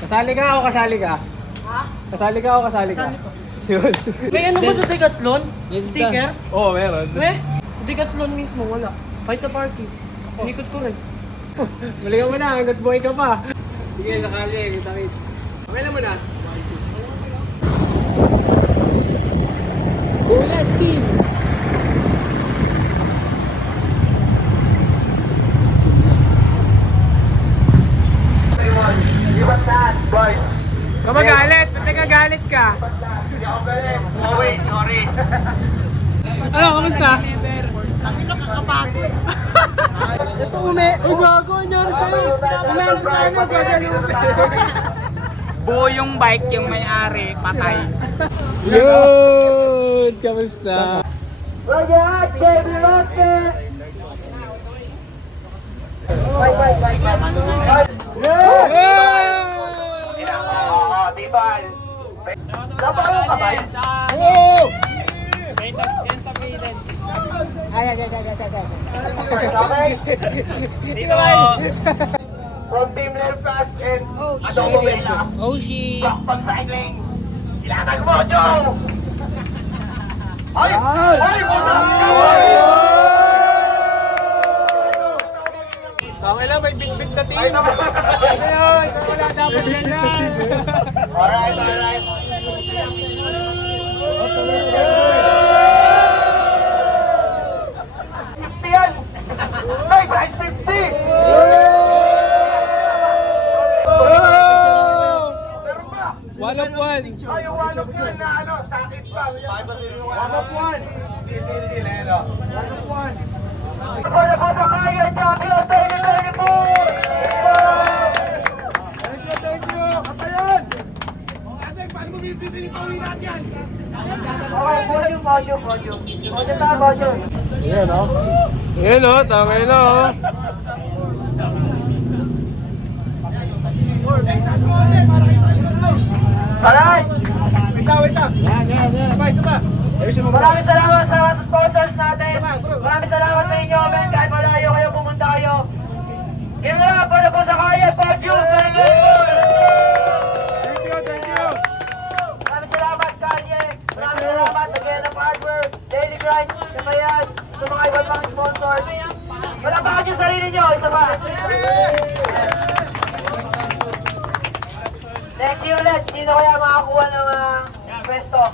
Kasali ka o kasali ka? Ha? Kasali ka o kasali ka? Kasali ko. Yun. May ano ba sa Decathlon? Sticker? Oo, meron. May? Sa Decathlon mismo, wala. Kahit sa party. Inikot ko rin. Balikan mo na, hanggat buhay ka pa. Sige, sakali, kita kits. Okay lang mo na. Kuya Steve! Kamagalit? Ba't nagagalit ka? Hindi ako galit. Sorry. Ano, kamusta? Takilo kakapagod. Ito Uy, gago, anyari sa'yo? Umalis sana, gagano. Buo yung bike, yung may-ari, patay. Yun! Kamusta? Roger, Baby Rocket! Tibal! Napalo ka ba? Oo! Dito! From Team Lelfast and Adobo Bella. Oh shit! Rockpag Cycling! Ilangan mo, Joe! Ay! Ay! Tama lang, may big-big na team. Ay, naman! Ano yun? Wala dapat yan yan. Alright. Yan! Ay, size 50! Meron ba? One of one. Ay, yung one of one na ano, sakit pa. One of one. Deal, ano. One of one. Para po sa kaya, champion 2024! Thank you. Kapayan! Ate, paano mo bibili pa uwi natin yan? Okay, podium. Podium tayo, podium. Ayan o. Ayan o, tangay na o. Alright! Wait lang. Yan. Sabay. Ayusin mo. Maraming salamat sa mga sponsors natin. Maraming salamat sa inyo, men. Kahit malayo kayo, pumunta kayo. Give it up para po sa kaya, podium! Thank you. Maraming salamat, Kanye. Maraming salamat, again, of hard work, daily grind, sabayan, sa mga iba pang sponsors. Malapakan yung sarili nyo, isa pa. Next year ulit, sino kaya makakuha ng pwesto?